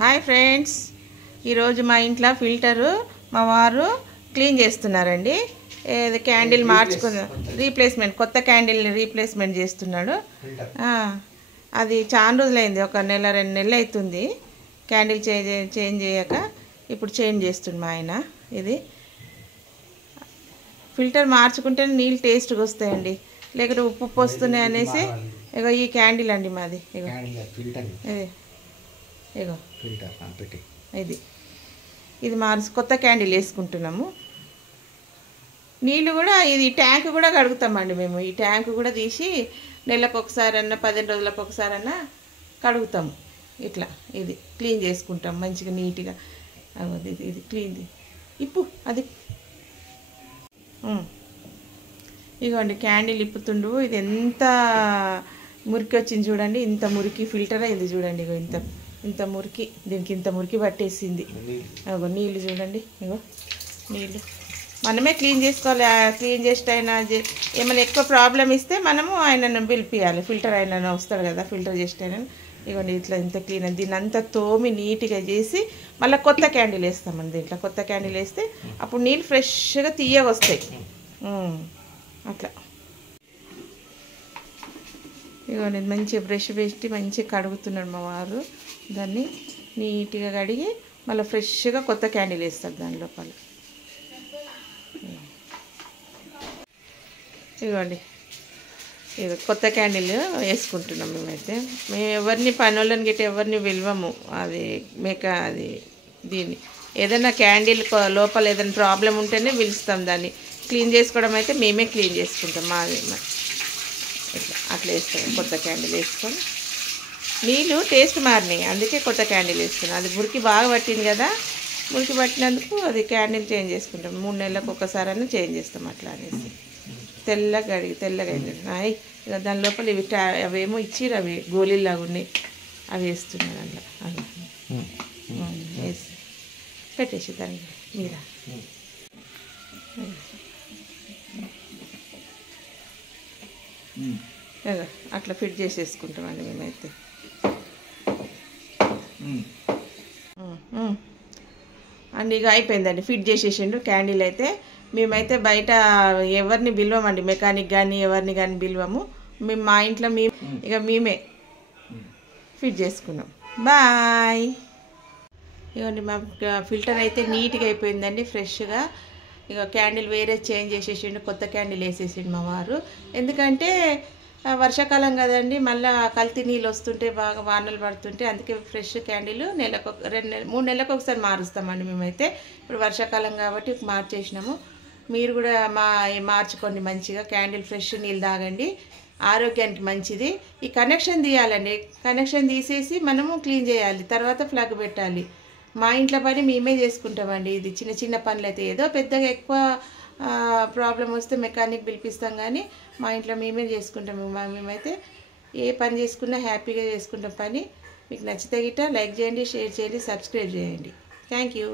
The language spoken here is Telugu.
హాయ్ ఫ్రెండ్స్, ఈరోజు మా ఇంట్లో ఫిల్టరు మా వారు క్లీన్ చేస్తున్నారండి. ఏది క్యాండిల్ మార్చుకున్న రీప్లేస్మెంట్, కొత్త క్యాండిల్ని రీప్లేస్మెంట్ చేస్తున్నాడు. అది చాలా రోజులైంది, ఒక నెల 2 నెలలు అవుతుంది క్యాండిల్ చేంజ్ చేయక. ఇప్పుడు చేంజ్ చేస్తుంది మా ఆయన. ఇది ఫిల్టర్ మార్చుకుంటే నీళ్ళు టేస్ట్గా వస్తాయండి, లేకపోతే ఉప్పు వస్తున్నాయి అనేసి. ఇగో ఈ క్యాండిల్ అండి మాది. ఇగో ఇది, ఇగో ఇది కొత్త క్యాండిల్ వేసుకుంటున్నాము. నీళ్ళు కూడా ఇది ట్యాంక్ కూడా కడుగుతామండి మేము. ఈ ట్యాంక్ కూడా తీసి నెలకు ఒకసారన్నా 15 రోజులకు ఒకసారన్నా కడుగుతాము. ఇట్లా ఇది క్లీన్ చేసుకుంటాం మంచిగా నీట్గా. ఇది క్లీన్ ఇప్పు అది. ఇగోండి క్యాండిల్ ఇప్పుతుండు. ఇది ఎంత మురికి వచ్చింది చూడండి, ఇంత మురికి ఫిల్టర్ అయింది చూడండి. ఇగో ఇంత మురికి, దీనికి ఇంత మురికి పట్టేసింది. అగో నీళ్ళు చూడండి, ఇగో నీళ్ళు మనమే క్లీన్ చేసుకోవాలి. క్లీన్ చేస్తే అయినా ఏమైనా ఎక్కువ ప్రాబ్లం ఇస్తే మనము ఆయనను పిలిపియాలి. ఫిల్టర్ అయినా వస్తాడు కదా, ఫిల్టర్ చేస్తే అయినా. ఇగోండి ఇట్లా ఇంత క్లీన్, దీన్ని అంతా తోమి నీట్గా చేసి మళ్ళీ కొత్త క్యాండిల్ వేస్తామండి. దీంట్లో కొత్త క్యాండిల్ వేస్తే అప్పుడు నీళ్ళు ఫ్రెష్గా తీయగా వస్తాయి. అట్లా ఇగోండి మంచిగా బ్రష్ పెట్టి మంచిగా కడుగుతున్నాడు మా వారు. దాన్ని నీట్గా కడిగి మళ్ళీ ఫ్రెష్గా కొత్త క్యాండిల్ వేస్తాడు దాని లోపల. ఇదిగోండి ఇది కొత్త క్యాండిల్ వేసుకుంటున్నాం మేమైతే. మేము ఎవరిని పనులను గిట్ట ఎవరిని పిలవము. అది అది దీన్ని ఏదైనా క్యాండిల్ లోపల ఏదైనా ప్రాబ్లం ఉంటేనే పిలుస్తాం. దాన్ని క్లీన్ చేసుకోవడం అయితే మేమే క్లీన్ చేసుకుంటాం. మాది అట్లా వేస్తాం. కొత్త క్యాండిల్ వేసుకొని నీళ్ళు టేస్ట్ మారినాయి, అందుకే కొత్త క్యాండిల్ వేస్తున్నాం. అది మురికి బాగా పట్టింది కదా, మురికి పట్టినందుకు అది క్యాండిల్ చేంజ్ చేసుకుంటాం. 3 నెలలకు ఒకసారి చేంజ్ చేస్తాం. అట్లా అనేసి తెల్లగా అయింది. ఇక దాని లోపల ఇవి అవేమో ఇచ్చిరు, అవి గోళీలాగా ఉన్నాయి, అవి వేస్తున్నాను అందులో. అవి వేసి పెట్టేసి దాని మీద అట్లా ఫిట్ చేసేసుకుంటామండి మేమైతే. అండ్ ఇక అయిపోయిందండి, ఫిట్ చేసేసిండు క్యాండిల్ అయితే. మేమైతే బయట ఎవరిని పిలవమండి, మెకానిక్ కానీ ఎవరిని కానీ పిలవము. మేము మా ఇంట్లో మేమే ఫిట్ చేసుకున్నాం. బాయ్. ఇవ్వండి మా ఫిల్టర్ అయితే నీట్గా అయిపోయిందండి, ఫ్రెష్గా. ఇక క్యాండిల్ వేరే చేంజ్ చేసేసిండు, కొత్త క్యాండిల్ వేసేసిండు మా వారు. ఎందుకంటే వర్షాకాలం కదండి, మళ్ళీ కల్తీ నీళ్ళు వస్తుంటే, బాగా వానలు పడుతుంటే, అందుకే ఫ్రెష్ క్యాండిల్ 3 నెలలకు ఒకసారి మారుస్తామండి మేమైతే. ఇప్పుడు వర్షాకాలం కాబట్టి మార్చేసినాము. మీరు కూడా మార్చుకోండి మంచిగా. క్యాండిల్ ఫ్రెష్ నీళ్ళు తాగండి, ఆరోగ్యానికి మంచిది. ఈ కనెక్షన్ తీయాలండి, కనెక్షన్ తీసేసి మనము క్లీన్ చేయాలి, తర్వాత ప్లగ్ పెట్టాలి. మా ఇంట్లో పని మేమే చేసుకుంటామండి. ఇది చిన్న చిన్న పనులు అయితే, ఏదో పెద్దగా ఎక్కువ ప్రాబ్లం వస్తే మెకానిక్ పిలిపిస్తాం, కానీ మా ఇంట్లో మేమే చేసుకుంటాం. మేమైతే ఏ పని చేసుకున్నా హ్యాపీగా చేసుకుంటాం పని. మీకు నచ్చితే గిట్ట లైక్ చేయండి, షేర్ చేయండి, సబ్స్క్రైబ్ చేయండి. Thank you.